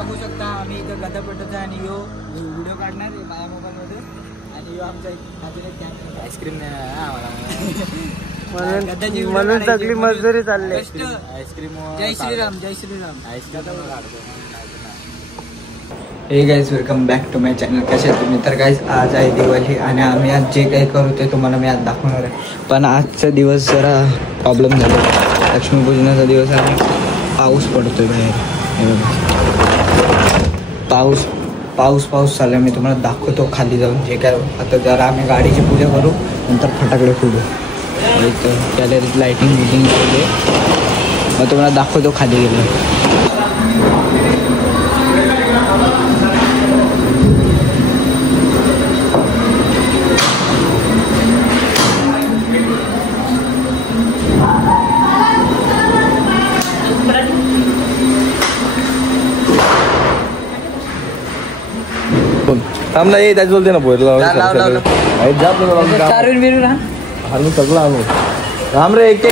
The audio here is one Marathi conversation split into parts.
बघू शकता आम्ही इथं गदापटचा आणि यो व्हिडिओ काढणार आहे माझ्या मोबाईलमध्ये आणि यो आमचा आईस्क्रीम म्हणून सगळी मजुरी चालली. आईस्क्रीम जय श्रीराम जय Shriram hey guys welcome back to my channel. कसे तुम्ही? तर गाईज आज आहे दिवाळी आणि आम्ही आज जे काही करू ते तुम्हाला मी आज दाखवणार आहे. पण आजचा दिवस जरा प्रॉब्लेम झाला. लक्ष्मीपूजनाचा दिवस आहे. पाऊस पडतोय बाहेर. पाऊस पाऊस पाऊस चालला. मी तुम्हाला दाखवतो खाली जाऊन जे काय. आता जरा आम्ही गाडीची पूजा करू नंतर फटाकडे फोडू. इथं गॅलरीत लाईटिंग बिटिंग केली. मग तुम्हाला दाखवतो खाली गेलं. थांबला ये त्याच बोलते ना पोहेला हलू सगळं आणू राम रे एक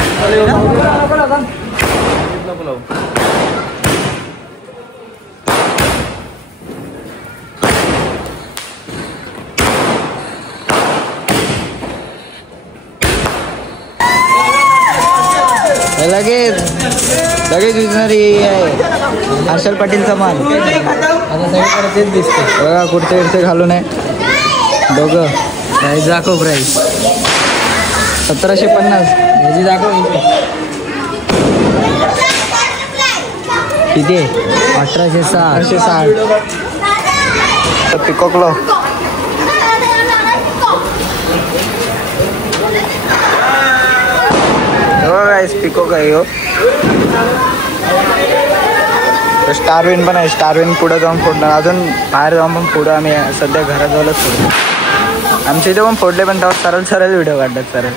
लगेच लगेच विजणारी आहे हर्षल पाटीलचा मान. आता सगळीकडे तेच दिसते बघा. कुठचे इडचे घालून आहे दोघं. प्राईस दाखव. प्राईस 1750. ह्याची दाखव. किती आहे? 1860. पिकॉकला पिकॉक आहे हो. स्टारविन पण आहे. स्टारविन पुढे जाऊन फोडणार. अजून बाहेर जाऊन पण फोडू. आम्ही सध्या घराजवळच फोडू. आमच्या इथे पण फोडले पण तेव्हा सरळ सरळ व्हिडिओ काढतात. सरळ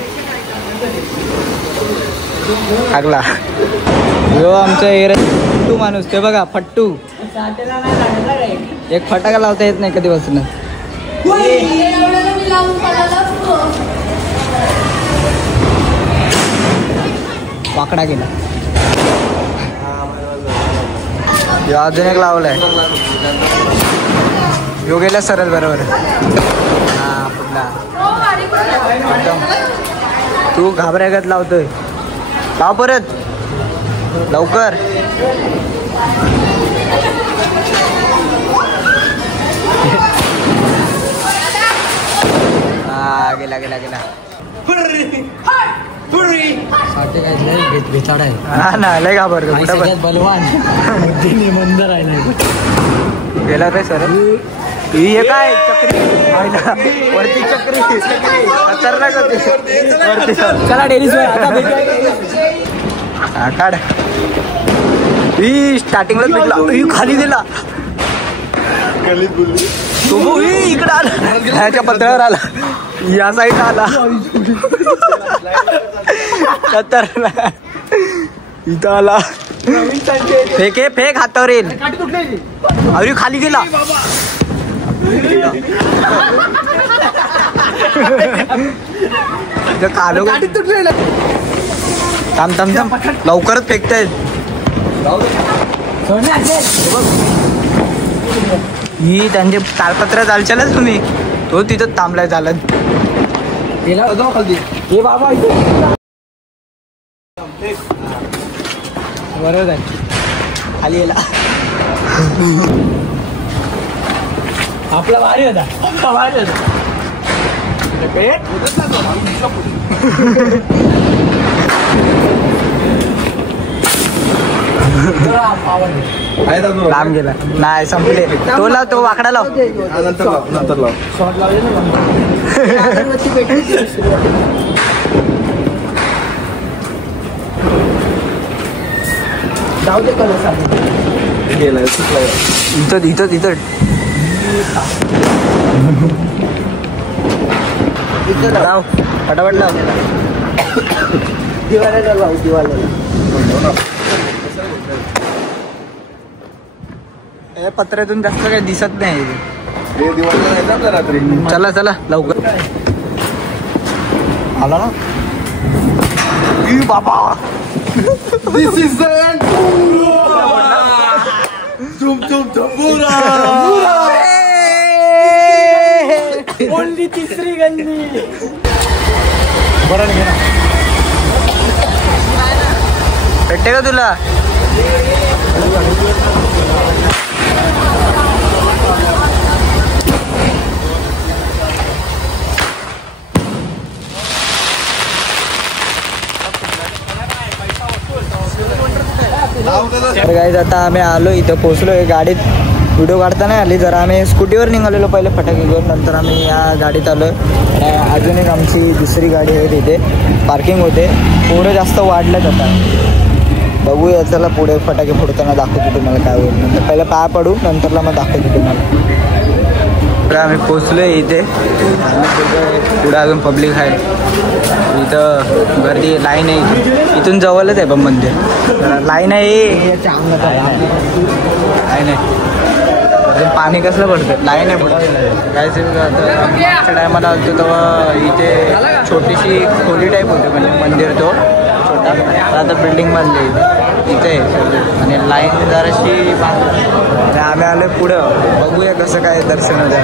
टाकला हो आमचा फट्टू माणूस. ते बघा फट्टू. एक फटाका लावता येत नाही कधीपासून. वाकडा गेला. अजून एक लावलाय. यो गेला सरळ बरोबर. हा पुढला एकदम. तू घाबऱ्यागत लावतोय. लाव परत लवकर. हा गेला गेला गेला. हा ना लय घाबरतो. बलवान मंदर आहे. गेला काय सर? हे काय चक्री वरती. चक्री खतरनाक होती. चला डेरीज काढ. स्टार्टिंगला भेटला. खाली दिला तो इकडे आला. ह्याच्या पत्रावर आला. या साईड आला. खतरनाक. इथं आला. फेके फेक हातावर येईल. अरे खाली गेला. कालो थांब थांब थांब. लवकरच फेकताय. ही त्यांचे तालपत्र चालशालच तुम्ही. तो तिथं थांबलाय. चालत बरोबर आहे. खाली गेला. आपला भारी होता. भारी होता. लांब गेला. नाही संपले. तो लाव. तो वाकडा लाव. नंतर लाव. जाऊ दे कलर गेलाय. इथं इथं इथं लाव. फटाफट लाव. दिवाळीला लाव. दिवाळीला पत्र्यातून जास्त काही दिसत नाही. रात्री. चला चला लवकर. आला ना बाबा. This is the end. Only तिसरी गंदी. भेटते का तुला? तर गाईज आता आम्ही आलो इथं पोहोचलो. गाडीत व्हिडिओ काढता नाही आली. जरा आम्ही स्कूटीवर निघालेलो पहिले फटाके घेऊन. नंतर आम्ही या गाडीत आलो. अजून एक आमची दुसरी गाडी आहे तिथे पार्किंग होते. पोरं जास्त वाढलेत आता. बघूया चला पुढे फटाके फोडताना दाखवतो तुम्हाला काय होईल. नंतर पहिलं पाय पडू नंतरला मग दाखवतो तुम्हाला. तर आम्ही पोचलो आहे इथे. पुढे अजून पब्लिक आहे. इथं गर्दी लाईन आहे. इथून जवळच आहे पण मंदिर. लाईन आहे. लाईन आहे. पाणी कसलं पडतं. लाईन आहे पुढं काय मागच्या टायमाला होतो तेव्हा इथे छोटीशी खोली टाईप होती म्हणजे मंदिर तो छोटा. आता बिल्डिंग बांधली इथे आणि लाईन जराशी आणि आम्ही आलो पुढं. बघूया कसं काय दर्शन होतं.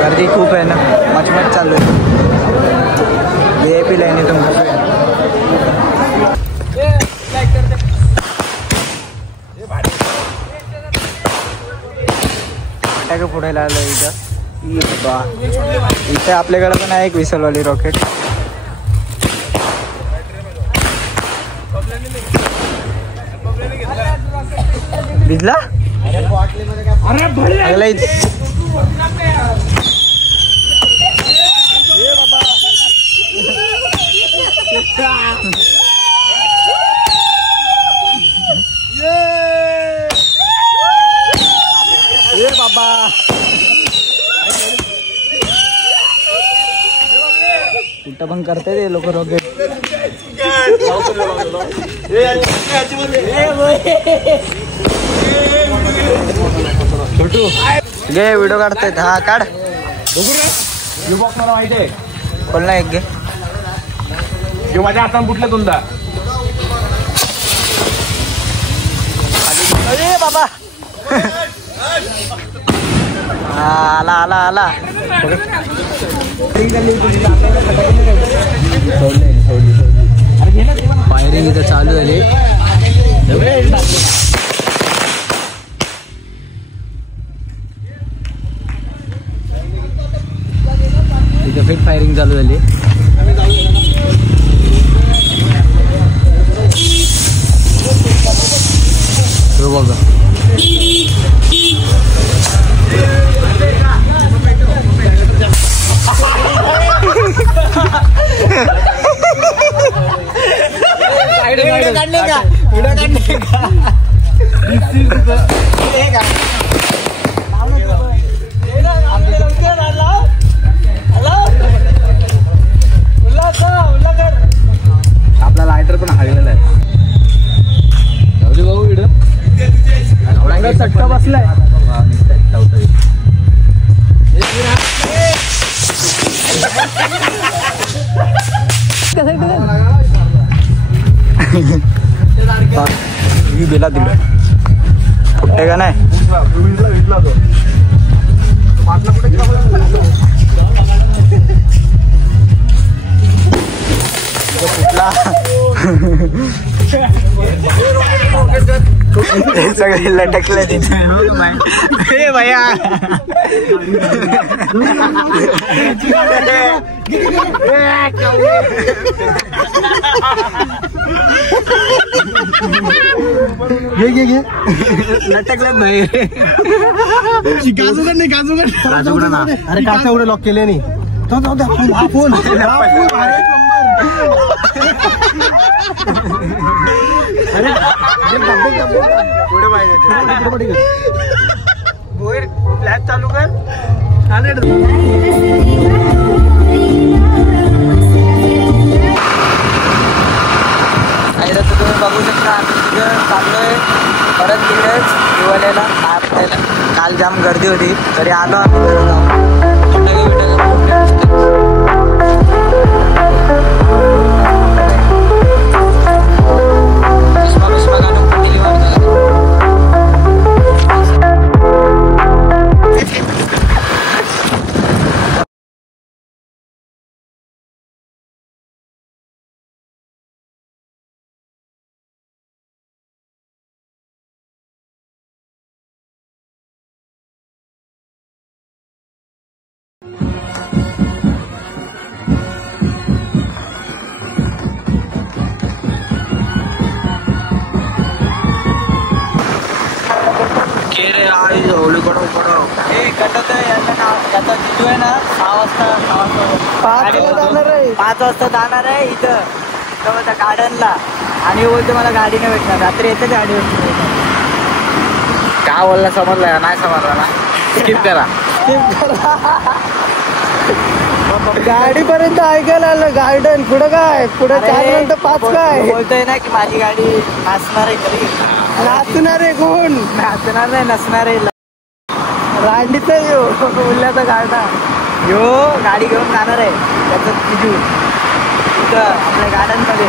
गर्दी खूप आहे ना. मचमच चालू आहे. VIP लाईन इथून बघूया. फटाके फोडायला आलो इथं. इथे आपल्याकडे पण आहे एक विसलवाली रॉकेट. भिजला बाबा. कुठं पण करते ते लोक रॉकेट. छोटू घे व्हिडिओ काढतायत. हा काढ. बॉक्स मला माहिती आहे. खोल ना एक घे. माझ्या हातानं फुटलं तुमचा. अरे बाबा. आला आला आला. फायरिंग इथं चालू झाली. इथं फिट फायरिंग चालू झाली. बघा आपला लायटर पण हरलेला आहे. भाऊ इकडं चटका बसलाय. गेला तिकडे फुटते का नाही. सगळे लटकले तिथे. हे भैया घे घे घे. लटकले भाई. अरे काचा एवढं लॉक केले नाही. फोन पुढे पाहिजे. फ्लॅश चालू कर. तुम्ही बघू शकता आम्ही तिथं चाललोय परत तिकडेच दिवाळीला पाय पडायला. काल जाम गर्दी होती तरी आलो आम्ही घरी जाऊन. गटात याचा जिजू आहे ना 6 वाजता 5 वाजता जाणार आहे इथं गार्डनला आणि बोलते मला गाडी नाही भेटणार रात्री येते गाडी काय बोलला समजलं नाही समजलं ना स्किप करा गाडी पर्यंत ऐकायला आलं गार्डन पुढं काय पुढे 4 नंतर 5 काय बोलतोय ना की माझी गाडी नाचणार आहे कधी नाचणार आहे कोण नाचणार नाही नसणार आहे रांडीचा उल्ह्याचा गाडा यो गाडी घेऊन जाणार आहे त्याचं जिजू इथं आपल्या गार्डनमध्ये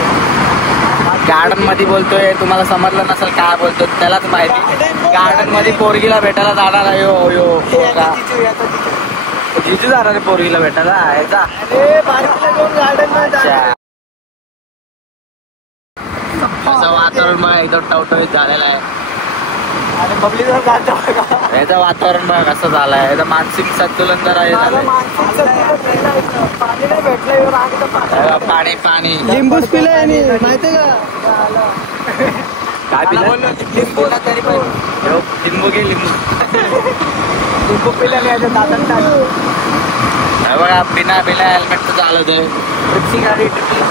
गार्डन मध्ये बोलतोय तुम्हाला समजलं नसेल काय बोलतो त्यालाच माहिती गार्डन मध्ये पोरगीला भेटायला जाणार आहे यो यो पोरगा. जिजू जाणार आहे पोरगीला भेटायला याचा गार्डन असं वातावरण बघा एकदम टवटवीत झालेलं आहे आणि पब्लिकवर जातो याचं वातावरण बघा कसं झालंय याचं मानसिक संतुलन जरा हे झालंय पाणी नाही भेटलं पाणी पाणी लिंबूच पिलाय माहितीये का काय पिलं लिंबू तरी पण लिंबू घे लिंबू लिंबू पिल्याने याच्या दादांना हे बघा बिना हेल्मेट चालत आहे ट्रिपची गाडी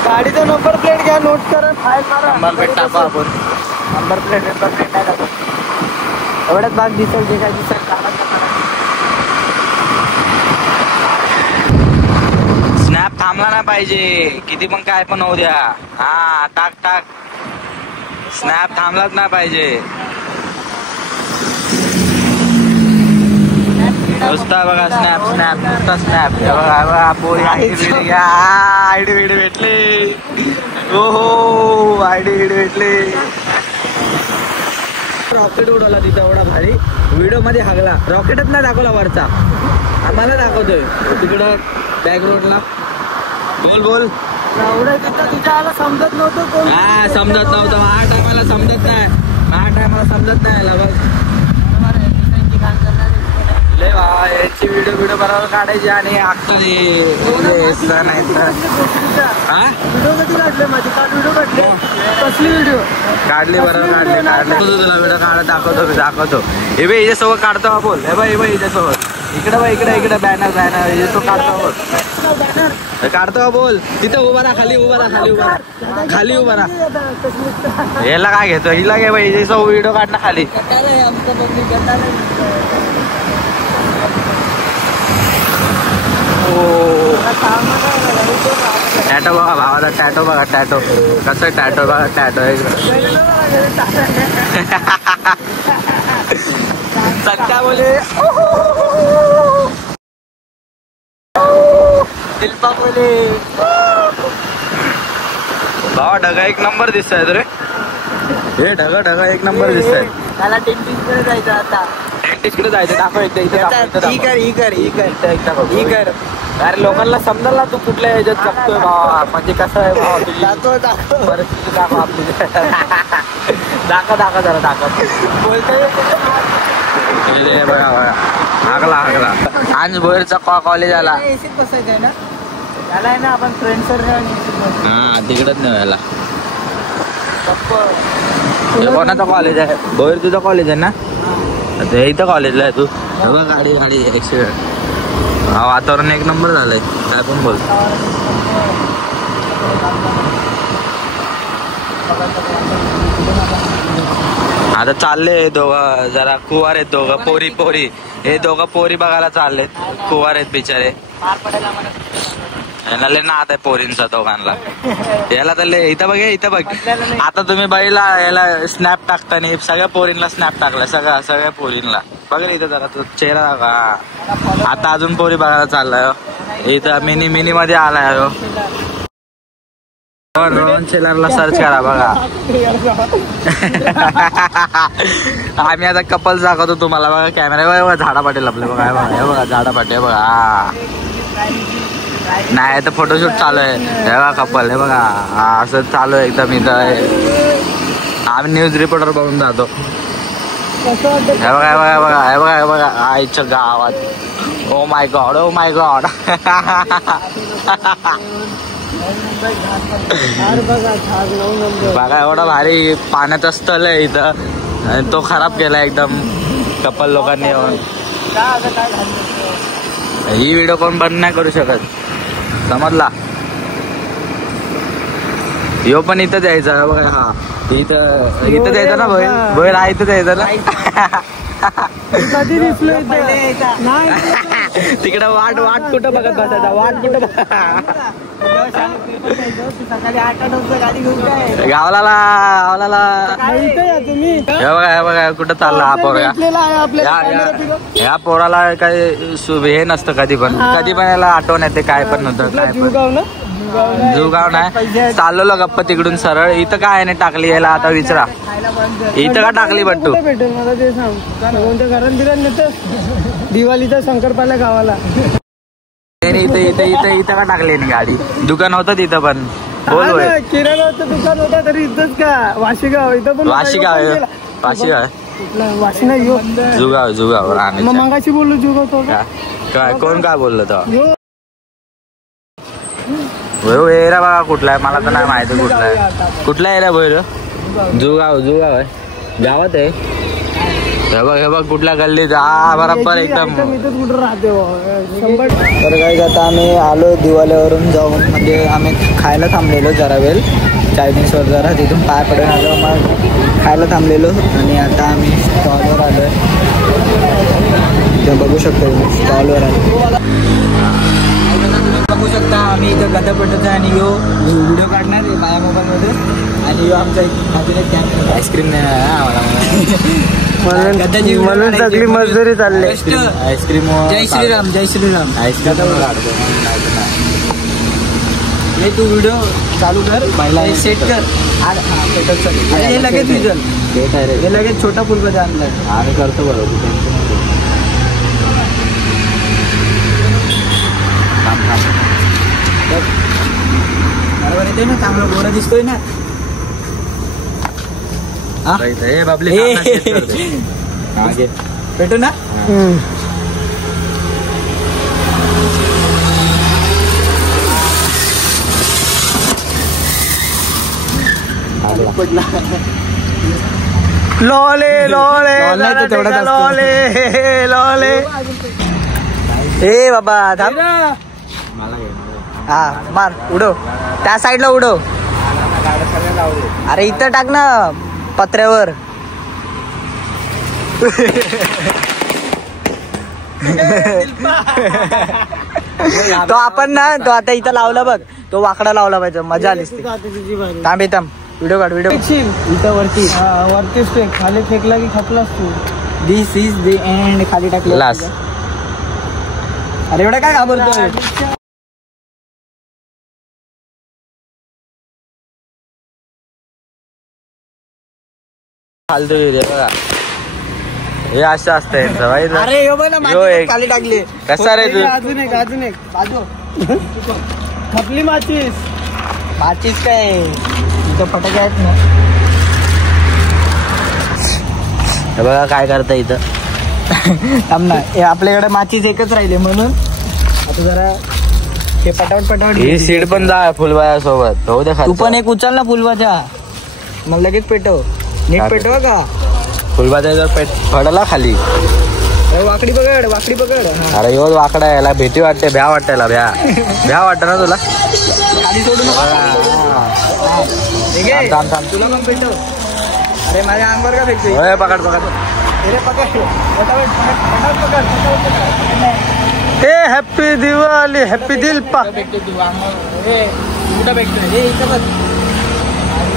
गाडीचा नंबर प्लेट घ्या नोट करा फाईल मारा नंबर प्लेट टाकू आपण नंबर प्लेट नाही टाकत एवढ्याच भाग दिसेल जे काय दिसेल स्नॅप थांबला नाही पाहिजे किती पण काय पण होऊ द्या हा टाक टाक स्नॅप थांबलाच नाही पाहिजे नुसता बघा स्नॅप स्नॅप नुसता स्नॅप बघा पोरी आयडी विडी भेटले हो आयडी विडी भेटले रॉकेट उडवला तिथं एवढा भारी व्हिडिओ मध्ये हागला रॉकेटच नाही दाखवला वरचा आम्हाला दाखवतोय तिकडं बॅक रोडला बोल बोल तुझ्याला समजत नव्हतं कोण हा समजत नव्हतं माझ्या टायमाला समजत नाही बघ लय भावा याची व्हिडिओ बरोबर काढायची आणि अख्खं नाही तर व्हिडिओ कधी काढले माझी काल व्हिडिओ काढले कसली व्हिडिओ काढली बरोबर काढली तुला व्हिडिओ काढत दाखवतो हे बाई याच्यासोबत काढतो हा बोल हे बाई याच्यासोबत इकडे बॅनर याच्यासोबत काढतो काढतो हा बोल तिथं उभा राहा खाली उभा राहा याला काय घेतो हिला घे बाई याच्यासोबत व्हिडिओ काढणं खाली टॅटो बघा भावाचा टॅटो बघा टॅटो कसं टॅटो बघा टॅटो सध्या बोले शिल्पा बोले भावा ढगा एक नंबर दिसत आहेत रे हे ढगा एक नंबर दिसत आहेत त्याला टेंटिंगकडे जायचं आता टेंटिसकडे जायचं दाखव एकदा ही कर अरे लोकांना समजाल ना तू कुठल्या ह्याच्यात जगतोय भावा म्हणजे कसं आहे भावा तुझी दाखव परिस्थिती दाखव आपली दाखव जरा बोलतोय बघा हागला आज बोरचा कॉलेज आला एसीत बसायचंय ना त्याला आहे ना आपण फ्रेंड्सवर हा तिकडच नाही याला कोणाचं कॉलेज आहे बोर तुझं कॉलेज आहे ना इथं कॉलेजला आहे तू गाडी ऍक्सिडेंट हा वातावरण एक नंबर झालंय काय पण बोल आता चालले दोघं जरा कुवार आहेत दोघं पोरी हे दोघं पोरी बघायला चाललेत कुवार आहेत बिचारे यांना लय नाद आहे पोरींचा दोघांना याला तर इथं बघ आता तुम्ही बाईला याला स्नॅप टाकताना सगळ्या पोरींना स्नॅप टाकला सगळ्या पोरींना बघा इथं जरा तो चेहरा का आता अजून पोरी बघायला चाललाय इथं मिनी मध्ये आलाय रोहन शेलरला सर्च करा बघा आम्ही आता कपल दाखवतो तुम्हाला बघा कॅमेरा झाडा पाटील आपले बघा झाडा पाटील बघा नाही तर फोटोशूट चालू आहे हे बघा कपल हे बघा असं चालू आहे एकदम इथं आम्ही न्यूज रिपोर्टर बनून जातो हे बघा आईच्या गावात ओ माय गॉड बघा एवढा भारी पाण्याचा स्थळ आहे इथं आणि तो खराब केला एकदम कपल लोकांनी येऊन काय असं काय घालतो ही व्हिडिओ कोण बंद नाही करू शकत, समजला. यो पण इथं जायचा बघा. हा इथं इथं जायचं ना बैल, बैल हा इथं जायचं ना. कधी दिसलो नाही तिकडं वाट वाट कुठं बघत बसायचा, वाट कुठं सकाळी 8 वाजता गाडी घेऊन काय गावला गावला. इथे या तुम्ही. हे बघा कुठं चालला हा पोरगा. या पोराला काही हे नसतं कधी पण याला आठवण येते काय पण नव्हतं काय पण. जुगाव नाही चाललो गप्प तिकडून सरळ. इथं काय नाही टाकली याला, आता विचारा इथं का टाकली बट्टू. भेटेल मला ते सांग. कोणत्या घरात बिरात नेतं दिवाळीच्या शंकरपाल्या गावाला. इथं इथं इथं इथं का टाकली नाही गाडी. दुकान होतं तिथं पण. बोल होय. किराणाचं दुकान होता तरी इथंच का वाशीगाव. इथं पण वाशीगाव आहे. वाशीगाव आहे. वाशी नाही यो जुगाव जुगाव मग मगाशी बोललो जुगाव तो काय कोण काय बोललं तर यो एरा बघा कुठला आहे मला तर नाही माहिती कुठला आहे. कुठला एरा भैर. जुगाव जुगाव आहे गावात आहे. हे बघ कुठल्या गल्लीत. हा बरोबर एकदम. कुठं राहते 100. तर काही आता आम्ही आलो दिवाल्यावरून जाऊन, म्हणजे आम्ही खायला थांबलेलो जरा वेळ चायनीजवर, जरा तिथून पाय पडून आलो मग खायला थांबलेलो. आणि आता आम्ही स्टॉलवर आलो आहे. बघू शकतो स्टॉलवर आलो. बघू शकता आम्ही इथं गदापट्टाचा आणि यो व्हिडिओ काढणार आहे माझ्या मोबाईलमध्ये. आणि यो आमचा अजून एक कॅमेरा आईस्क्रीम म्हणून सगळी मजुरी चालली. आईस्क्रीम. जय श्रीराम जय श्रीराम. आईस्क्रीम हे तू व्हिडिओ चालू कर पहिला सेट कर. हे लगेच विजल हे लगेच छोटा फुलपा आणलाय आम्ही करतो बरोबर. बरोबर येते ना चांगला गोरा दिसतोय ना. बाबले भेटू ना. लोले लोले तेवढा लोले लोले. ए बाबा थांब. हा मार उडव त्या साईडला उडव. अरे इथं टाक ना पत्र्यावर. तो आपण ना तो आता इथं लावला बघ, तो वाकडा लावला पाहिजे, मजा आली असती. थांब थांब व्हिडिओ काढ व्हिडिओ. इथं वरती वरतीच फेक, खाली फेकला की खपलास तू. दिस इज द एंड. खाली टाकलं. अरे एवढा काय घाबरतोय. फालतू व्हिडिओ बघा हे असं असतं यांचं माहिती. अरे यो बघ ना माती खाली टाकली. कसा रे तू. अजून एक बाजू खपली माचीस. माचीस काय इथं फटाके आहेत ना. हे बघा काय करता इथं. थांब ना हे आपल्याकडे माचीस एकच राहिले म्हणून आता जरा हे पटावट ही सीड पण जा फुलबाया सोबत हो दे. तू पण एक उचल ना फुलबाजा मग लगेच पेटव. नीट पेटवा का फुलबाजा जर पडला खाली. अरे वाकडी पकड वाकडी पकड. अरे यो वाकडा याला भीती वाटते, भ्या वाटते याला. भ्या वाटत ना तुला. खाली सोडू नका. तुला पण पेटव. अरे माझ्या अंगावर का फेकतोय. पकड पकड. अरे पकड पकड. हे हॅपी दिवाळी हॅपी दिल पा. कुठं भेटतोय हे इथं बघ.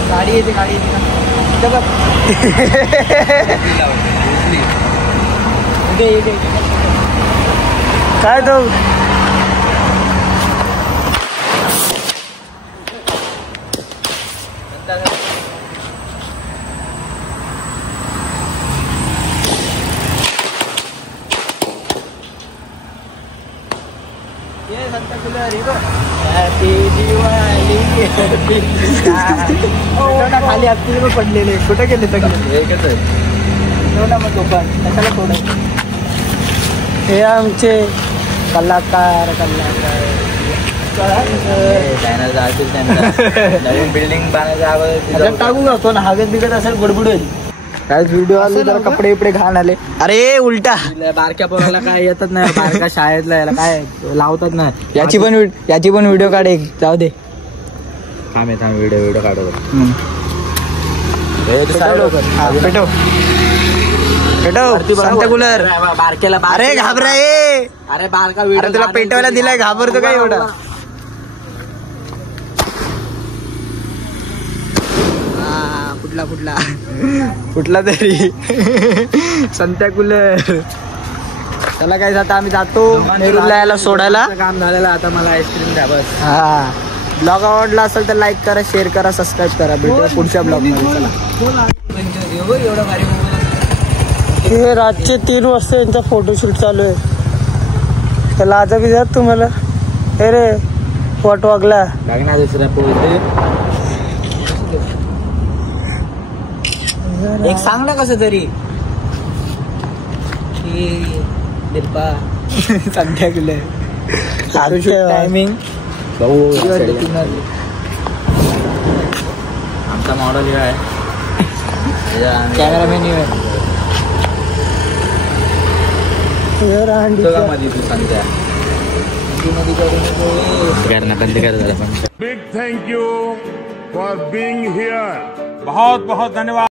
गाडी येते ना इथं बघ. इथे काय तो खाली असतील मग पडलेले कुठे गेले सगळे. एकच आहे. मग दुकान कशाला सोडायचं. हे आमचे कलाकार नवीन बिल्डिंग बांधायच्या अगोदर टाकू का कोण हवेत बिगत असेल बुडबुड होईल. काय व्हिडिओ आले तर कपडे बिपडे घाण आले. अरे उलटा बारक्या पोराला काय येतच नाही, बारक्या शाळेतला याला काय लावतात नाही. याची पण व्हिडिओ काढ एक, जाऊ दे. थांब व्हिडिओ काढतो. पेटव सांता कूलर. बारक्याला अरे घाबरा ये. अरे बारका अरे तुला पेटवायला दिलाय, घाबरतो काय एवढा. कुठला तरी संत्या कूलर. चला काय आता आम्ही जातो नेरूरला याला सोडायला. काम झालेलं, आता मला आईस्क्रीम द्या बस. हा, ब्लॉग आवडला असेल तर लाईक करा, शेअर करा, सबस्क्राईब करा. भेटूया पुढच्या ब्लॉग मध्ये. चला. एवढं भारी हे रातचे 3 वाजता यांचा फोटोशूट चालू आहे. त्याला आज बी जात तुम्हाला. हे रे वाट वागला लागणार दुसऱ्या पोहोचते. एक सांग ना कसं तरी संध्या कूलर टायमिंग आमचा मॉडेल आहे. कॅमेरामॅन बंद कर जरा. Big thank you for being here. बहुत बहुत धन्यवाद.